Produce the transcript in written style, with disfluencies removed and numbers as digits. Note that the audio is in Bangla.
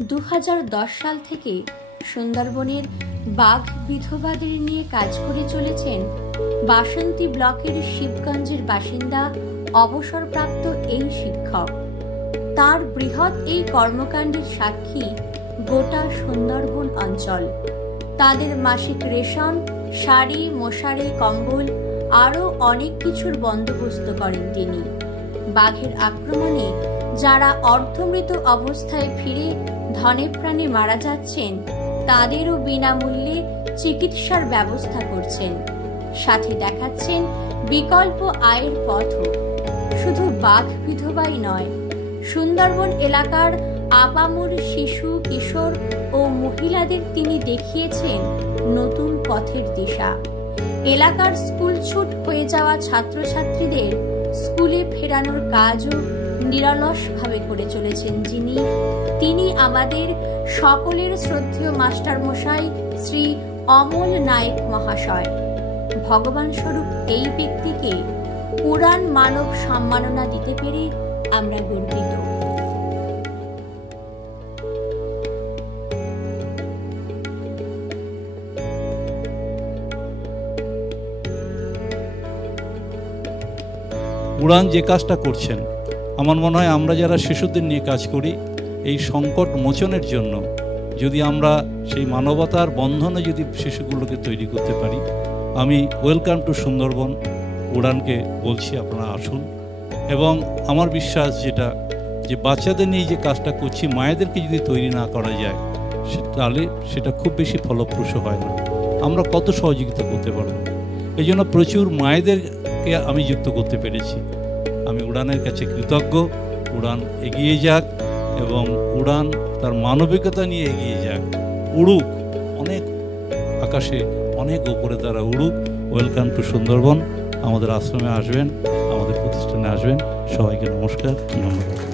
2010 সাল থেকে সুন্দরবনের বাঘ বিধবাদের নিয়ে কাজ করে চলেছেন বাসন্তী ব্লকের শিবগঞ্জের বাসিন্দা অবসরপ্রাপ্ত এই শিক্ষক। তার বৃহৎ এই কর্মকাণ্ডের সাক্ষী গোটা সুন্দরবন অঞ্চল। তাদের মাসিক রেশন, শাড়ি, মশারি, কম্বল আরও অনেক কিছুর বন্দোবস্ত করেন তিনি। বাঘের আক্রমণে যারা অর্ধমৃত অবস্থায় ফিরে ধনে প্রাণে মারা যাচ্ছেন তাদেরও বিনামূল্যে চিকিৎসার ব্যবস্থা করছেন, সাথে দেখাচ্ছেন বিকল্প আয়ের পথও। শুধু বাঘ বিধবাই নয়, সুন্দরবন এলাকার আপামর শিশু, কিশোর ও মহিলাদের তিনি দেখিয়েছেন নতুন পথের দিশা। এলাকার স্কুল ছুট হয়ে যাওয়া ছাত্রছাত্রীদের স্কুলে ফেরানোর কাজও নিরলসভাবে করে চলেছেন তিনি আমাদের সকলের শ্রদ্ধেয় মাস্টার মশাই শ্রী অমল নায়েক মহাশয়। ভগবান স্বরূপ এই ব্যক্তিকে উড়ান মানব সম্মাননা দিতে পেরে আমরা গর্বিত। উড়ান যে কাজটা করছেন, আমার মনে হয় আমরা যারা শিশুদের নিয়ে কাজ করি, এই সংকট মোচনের জন্য যদি আমরা সেই মানবতার বন্ধনে যদি শিশুগুলোকে তৈরি করতে পারি, আমি ওয়েলকাম টু সুন্দরবন উড়ানকে বলছি আপনারা আসুন। এবং আমার বিশ্বাস যে বাচ্চাদের নিয়ে যে কাজটা করছি, মায়েদেরকে যদি তৈরি না করা যায় তাহলে সেটা খুব বেশি ফলপ্রসূ হয় না। আমরা কত সহযোগিতা করতে পারবো, এই জন্য প্রচুর মায়েদেরকে আমি যুক্ত করতে পেরেছি। আমি উড়ানের কাছে কৃতজ্ঞ। উড়ান এগিয়ে যাক এবং উড়ান তার মানবিকতা নিয়ে এগিয়ে যাক, উড়ুক, অনেক আকাশে অনেক উপরে তারা উড়ুক। Welcome to Sundarban. আমাদের আশ্রমে আসবেন, আমাদের প্রতিষ্ঠানে আসবেন। সবাইকে নমস্কার, ধন্যবাদ।